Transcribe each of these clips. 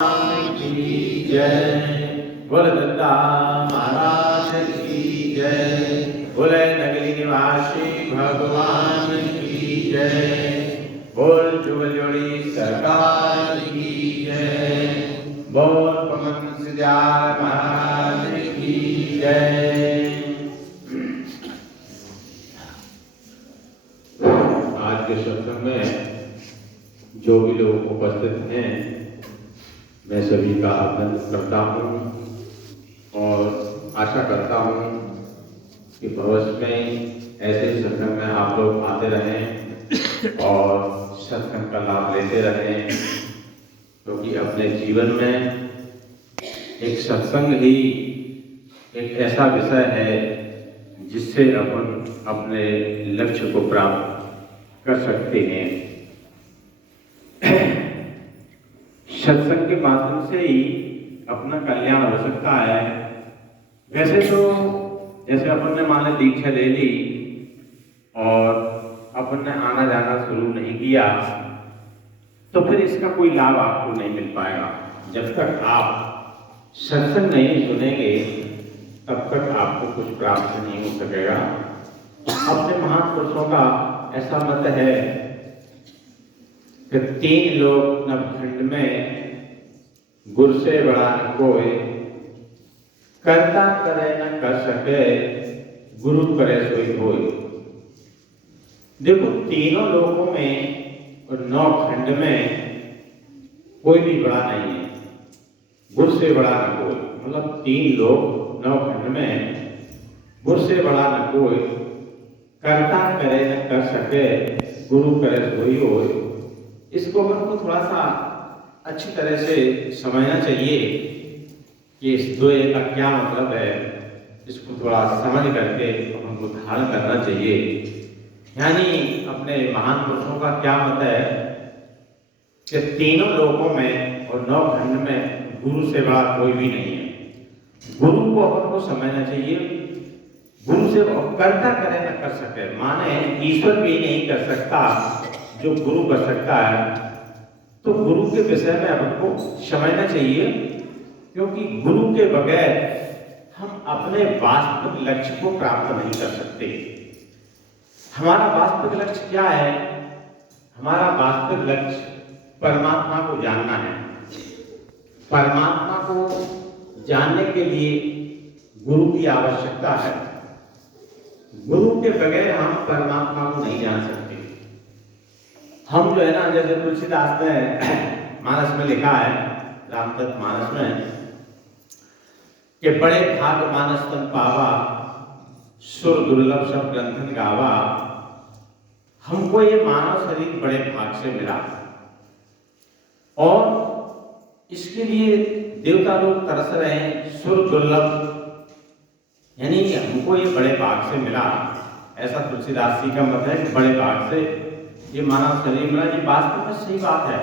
की जय। बोल दत्ता महाराज की जय। बोले नगरी निवासी भगवान की जय। बोल जुगल जोड़ी सरकार की जय। बोल पवन सिद्धार्थ महाराज की जय। आज के सत्संग में जो भी लोग उपस्थित हैं, मैं सभी का अभिनंदन करता हूँ और आशा करता हूँ कि भविष्य में ऐसे सत्संग में आप लोग आते रहें और सत्संग का लाभ लेते रहें, क्योंकि अपने जीवन में एक सत्संग ही एक ऐसा विषय है जिससे अपन अपने लक्ष्य को प्राप्त कर सकते हैं। सत्संग के माध्यम से ही अपना कल्याण हो सकता है। वैसे तो जैसे अपन ने मान दीक्षा ले ली और अपन ने आना जाना शुरू नहीं किया, तो फिर इसका कोई लाभ आपको नहीं मिल पाएगा। जब तक आप सत्संग नहीं सुनेंगे तब तक आपको कुछ प्राप्त नहीं हो सकेगा। अपने महान पुरुषों का ऐसा मत है कि 3 लोग नवखंड में गुरु से बड़ा न कोई, करता करे न कर सके, गुरु करे सोई होय। देखो, तीनों लोगों में और 9 खंड में कोई भी बड़ा नहीं है, गुरु से बड़ा न कोई। मतलब 3 लोग 9 खंड में गुरु से बड़ा न कोई, करता करे न कर सके, गुरु करे सोई होय। इसको अपन को थोड़ा सा अच्छी तरह से समझना चाहिए कि इस द्वय का क्या मतलब है। इसको थोड़ा समझ करके अपन को धारण करना चाहिए। यानी अपने महान पुरुषों का क्या मत है कि तीनों लोकों में और 9 खंड में गुरु से बड़ा कोई भी नहीं है। गुरु को अपन को समझना चाहिए। गुरु से करता करे न कर सके, माने ईश्वर भी नहीं कर सकता जो गुरु कर सकता है। तो गुरु के विषय में अपन को समझना चाहिए, क्योंकि गुरु के बगैर हम अपने वास्तविक लक्ष्य को प्राप्त नहीं कर सकते। हमारा वास्तविक लक्ष्य क्या है? हमारा वास्तविक लक्ष्य परमात्मा को जानना है। परमात्मा को जानने के लिए गुरु की आवश्यकता है। गुरु के बगैर हम परमात्मा को नहीं जान सकते। हम जो है ना, जैसे तुलसीदास ने मानस में लिखा है, रामतत्व मानस में, कि बड़े भाग मानस तन पावा, सुर दुर्लभ सब ग्रंथन गावा। हमको ये मानव शरीर बड़े भाग से मिला और इसके लिए देवता लोग तरस रहे हैं। सुर दुर्लभ यानी हमको ये बड़े भाग से मिला, ऐसा तुलसीदास जी का मत है कि बड़े भाग से ये मानव शरीर मिला। ये वास्तव में सही बात है।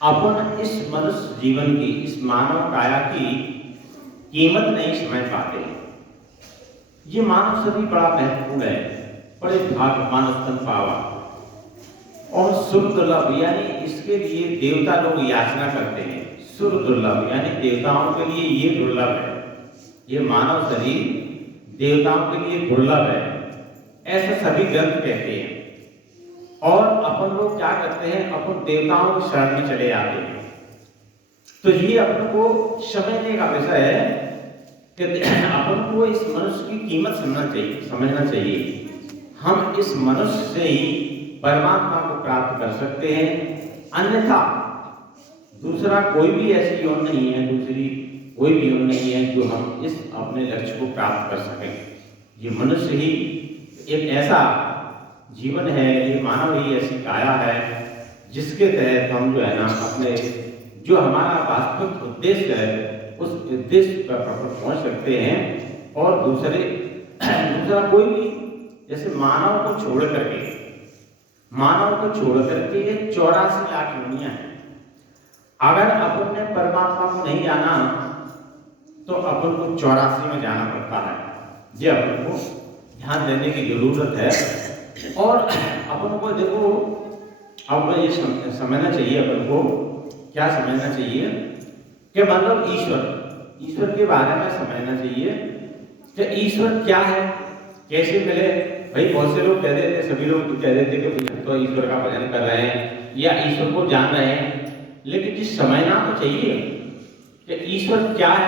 अपन इस मनुष्य जीवन की, इस मानव काया की कीमत नहीं समझ पाते। ये मानव शरीर बड़ा महत्वपूर्ण है। बड़े भाग मानव तन पावा और सुर दुर्लभ, यानी इसके लिए देवता लोग याचना करते हैं। सुर दुर्लभ यानी देवताओं के लिए ये दुर्लभ है। ये मानव शरीर देवताओं के लिए दुर्लभ है, ऐसा सभी ग्रंथ कहते हैं। और अपन लोग क्या करते हैं? अपन देवताओं की शरण में चले आते हैं। तो ये अपन को समझने का विषय है कि अपन को इस मनुष्य की कीमत समझना चाहिए। हम इस मनुष्य से ही परमात्मा को प्राप्त कर सकते हैं, अन्यथा दूसरा कोई भी ऐसी योन नहीं है, दूसरी कोई भी योन नहीं है जो हम इस अपने लक्ष्य को प्राप्त कर सकें। ये मनुष्य ही एक ऐसा जीवन है, ये मानव ही ऐसी काया है जिसके तहत हम जो है ना, अपने जो हमारा वास्तविक उद्देश्य है उस उद्देश्य पर पहुंच सकते हैं। और दूसरा कोई भी, जैसे मानव को छोड़ करके ये 84 लाख योनियां हैं। अगर अपन ने परमात्मा को नहीं जाना तो अपन को 84 में जाना पड़ता है। ये अपन को ध्यान देने की जरूरत है। और अपन को देखो, अब ये समझना चाहिए अपन को क्या समझना चाहिए कि मतलब ईश्वर के बारे में समझना चाहिए कि ईश्वर क्या है, कैसे मिले। भाई बहुत से लोग कह देते हैं, सभी लोग कह देते हैं कि भाई हम तो ईश्वर का भजन कर रहे हैं या ईश्वर को जान रहे हैं, लेकिन जिस समझना तो चाहिए कि ईश्वर क्या है।